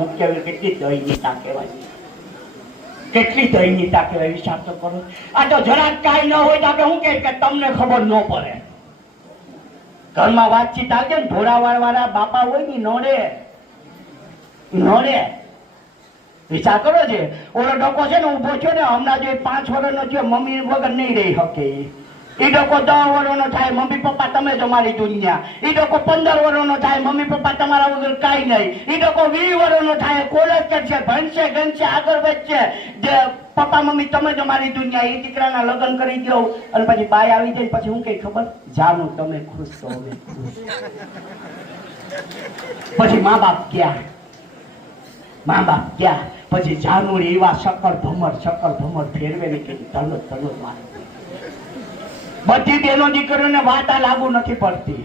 મુખ્ય કેટલી દૈનિતા કહેવાય કેટલી દૈનિતા કહેવાય વિચાર તો કરો. આ તો જરાક કાંઈ ન હોય તો આપણે કહે કે તમને ખબર ન પડે. ઘરમાં વાતચીત આવશે ને ઢોરાવાળ વાળા બાપા હોય ને નોડે. નોડે. વિચાર કરો છે ઓલો ડોકો છે ને, ઊભો થયો ને, હમણાં જે પાંચ વર્ષનો થયો, મમ્મી વગર નહીં રહી શકે ઈ. લોકો દસ વર્ષનો થાય, મમ્મી પપ્પા તમે જ અમારી દુનિયા. એ લોકો પંદર વર્ષનો થાય, મમ્મી પપ્પા તમારા વગર કાંઈ નહીં. ઈ ડોકો વીસ વર્ષનો થાય, કોલેજ કરશે, ભણશે, ગણશે, આગળ વધશે. જે પપ્પા, મમ્મી, તમે જ અમારી દુનિયા. એ દીકરાના લગ્ન કરી દો અને પછી બાય આવી જાય પછી હું કઈ ખબર? જાનું તમે ખુશ તો અમે પછી મા બાપ ક્યાં? મા બાપ ક્યાં? પછી જાનુર એવા સકર ભમર સકર ભમર ફેરવે ને કે તલો તલો મારે. બધી બેનો દીકરીઓને વાત લાગુ નથી પડતી.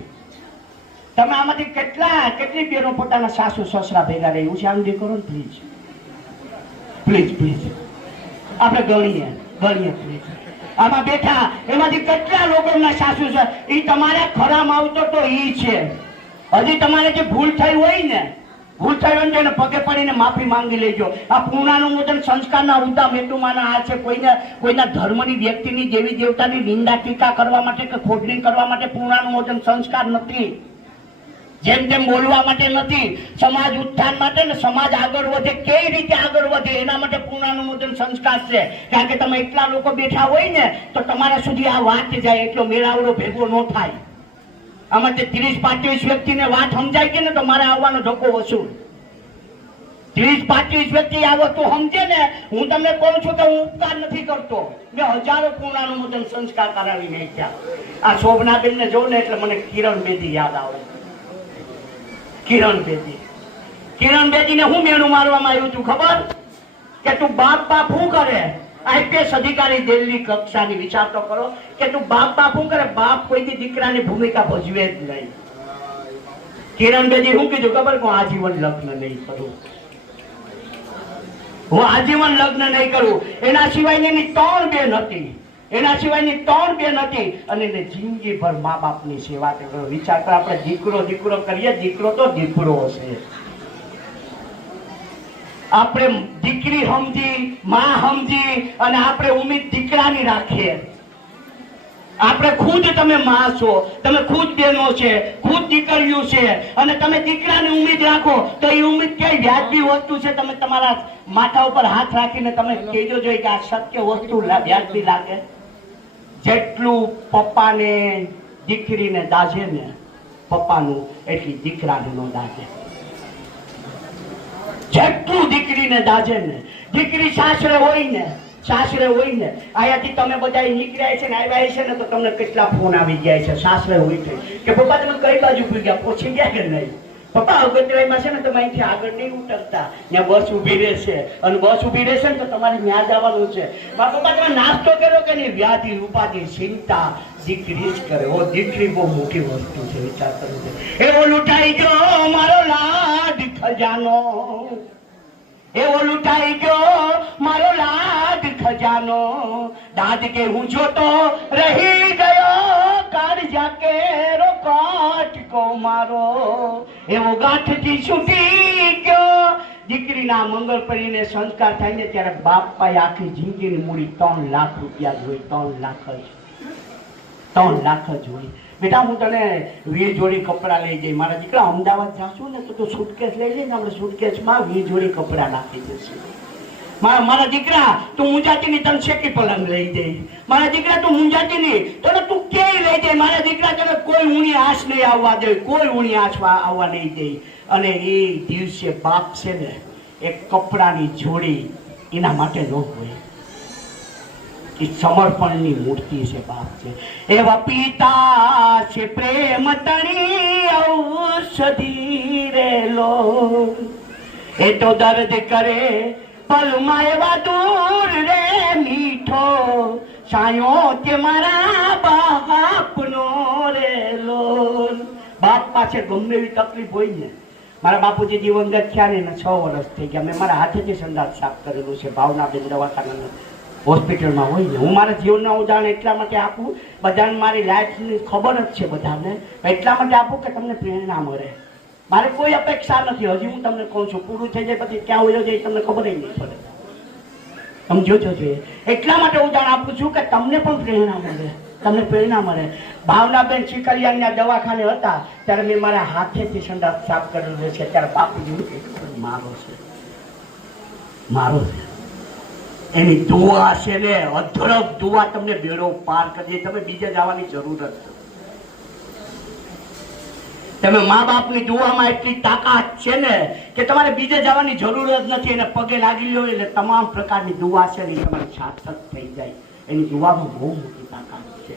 તમે આમાંથી કેટલા, કેટલી બેનો પોતાના સાસુ, સસરા ભેગા રહી છે? આમ દીકરો પ્લીઝ પ્લીઝ પ્લીઝ આપણે ગણીએ ગણીએ પ્લીઝ આમાં બેઠા, એમાંથી કેટલા લોકોના સાસુ છે એ તમારા ખરામાં આવતો તો એ છે. હજી તમારે જે ભૂલ થઈ હોય ને ભૂલ ને પગે પડીને માફી માંગી લેજો. આ પૂર્ણાનું મોચન સંસ્કારના ઉદા મેટુમાના આ છે. કોઈને, કોઈના ધર્મની વ્યક્તિની દેવી દેવતાની નિંદા, ટીકા કરવા માટે કે ખોટણી કરવા માટે પૂર્ણાનું મોચન સંસ્કાર નથી. જેમ તેમ બોલવા માટે નથી. સમાજ ઉત્થાન માટે ને સમાજ આગળ વધે. કેવી રીતે આગળ વધે? એના માટે પૂર્ણાનુમોદન સંસ્કાર છે. કારણ કે તમે એટલા લોકો બેઠા હોય ને, તો તમારા સુધી આ વાત જાય. એટલો મેળાવડો ભેગો ન થાય. આમાં તે ત્રીસ પાંત્રીસ વ્યક્તિને વાત સમજાય કે ને તો મારે આવવાનો ધક્કો વસૂલ ત્રીસ પાંત્રીસ વ્યક્તિ આ વસ્તુ સમજે ને. હું તમને કહું છું કે હું ઉપકાર નથી કરતો. મેં હજારો પૂર્ણાનુમોદન સંસ્કાર કરાવી નાખ્યા. આ શોભનાબેન ને જોઉં ને એટલે મને કિરણ બેદી યાદ આવે. કિરણ બેદી. કિરણ બેદી ને હું મેણું મારવામાં આવ્યું તું ખબર? કે તું બાપ બાપ શું કરે? આઈપીએસ અધિકારી દિલ્હી કક્ષાની વિચાર તો કરો કે તું બાપ બાપ શું કરે? બાપ કોઈથી દીકરાની ભૂમિકા ભજવે જ નહીં. કિરણ બેજી શું કીધું? ખબર હું આજીવન લગ્ન નહીં કરું. હું આજીવન લગ્ન નહીં કરું. એના સિવાયની એની ત્રણ બેન હતી. એના સિવાયની ત્રણ બેન હતી અને એને જિંદગીભર મા બાપની સેવા વિચાર. આપણે દીકરો દીકરો કરીએ, દીકરો તો દીકરો છે આપણે દીકરી સમજી, માં સમજી અને આપણે ઉમ્મીદ દીકરાની રાખીએ. આપણે ખુદ તમે માં છો, તમે ખુદ બહેનો છે, ખુદ દીકરીઓ છે અને તમે દીકરાની ઉમ્મીદ રાખો, તો એ ઉમ્મીદ કઈ વ્યાજબી વસ્તુ છે તમે તમારા માથા ઉપર હાથ રાખીને તમે કહેજો જોઈએ કે આ સત્ય વસ્તુ વ્યાજબી લાગે. જેટલું પપ્પાને દીકરીને દાજે ને પપ્પાનું, એટલી દીકરાને નો દાજે. જેટલું દીકરીને દાજે ને, દીકરી સાસરે હોય ને, સાસરે હોય ને અહીંયાથી તમે બધા નીકળ્યા છે ને, આવ્યા છે ને, તો તમને કેટલા ફોન આવી ગયા છે? સાસરે હોય છે કે પપ્પા, તમે કઈ બાજુ ભૂલ ગયા? પહોંચી ગયા કે નહીં? પપ્પા, અગત્યમાં છે ને, તમે અહીંથી આગળ નહીં ઉતરતા. ત્યાં બસ ઊભી રહેશે. અને બસ ઊભી રહેશે ને, તો તમારે ત્યાં જવાનું છે. પપ્પા, તમે નાસ્તો કર્યો કે નહીં? વ્યાધિ, ઉપાધિ, ચિંતા દીકરી જ કરે. ઓ દીકરી બહુ મોટી વસ્તુ છે, વિચાર કરવો છે. એવો લૂંટાઈ ગયો મારો લાડ ખજાનો. એવો લૂંટાઈ ગયો મારો લાડ ખજાનો. દાદ કે હું જોતો રહી ગયો કાળજા કેરો કાટકો મારો. એવો ગાંઠથી છૂટી ગયો. દીકરીના મંગળ પડીને સંસ્કાર થાય ને ત્યારે બાપ પાસે આખી જિંદગીની મૂડી ત્રણ લાખ રૂપિયા જોઈ ત્રણ લાખ જ. ત્રણ લાખ જ હોય. બેટા, હું તને વીર જોડી કપડાં લઈ જઈ મારા દીકરા, અમદાવાદ જાશું ને, તો તું સુટકેસ લઈ જઈને આપણે સુટકેસમાં વીર જોડી કપડાં નાખી જશે મારા મારા દીકરા, તું મુંજાતીની તને શેકી પલંગ લઈ જઈ મારા દીકરા, તું મુંજાતીની, તને તું કે લઈ જઈ મારા દીકરા, તને કોઈ ઊણી આશ નહીં આવવા દે કોઈ ઊણી આશ આવવા નહીં દે અને એ દિવસે બાપ છે ને એ કપડાની જોડી એના માટે ન હોય. એ સમર્પણની મૂર્તિ છે બાપ છે. એવા પિતા છે, પ્રેમ તણી ઔષધિ રેલો એ તો દર્દ કરે, પલમાં એવા દૂર રે મીઠો. સાયો તે મારા બાપનો રેલો બાપ પાસે ગમે એવી તકલીફ હોય ને, મારા બાપુજી જીવન થયા ને છ વર્ષ થઈ ગયા. મેં મારા હાથેથી સંદાસ સાફ કરેલું છે ભાવનાબેન દવાખાના હોસ્પિટલમાં હોય ને. હું મારા જીવનના ઉદાહરણ એટલા માટે આપું, બધાને મારી લાઈફની ખબર જ છે બધાને. એટલા માટે આપું કે તમને પ્રેરણા મળે. મારે કોઈ અપેક્ષા નથી. હજી હું તમને કહું છું, પૂરું થઈ જાય પછી ક્યાં હોય જાય તમને ખબર નહીં પડે. સમજો છો જોઈએ એટલા માટે ઉદાહરણ આપું છું કે તમને પણ પ્રેરણા મળે. તમને પ્રેરણા મળે. ભાવનાબેન ચીકલિયાના દવાખાને હતા, ત્યારે મેં મારા હાથેથી સંડાસ સાફ કરેલો છે. ત્યારે બાપુજી મારો છે. મારો છે. એની દુઆ છે ને અધરક દુઆ તમને બેડો પાર કરીએ તમે બીજે જવાની જરૂર જ તમે મા બાપની દુઆમાં એટલી તાકાત છે ને કે તમારે બીજે જવાની જરૂર જ નથી. એને પગે લાગી લો એટલે તમામ પ્રકારની દુઆ છે ને તમારી સાર્થક થઈ જાય. એની દુઆમાં બહુ મોટી તાકાત છે.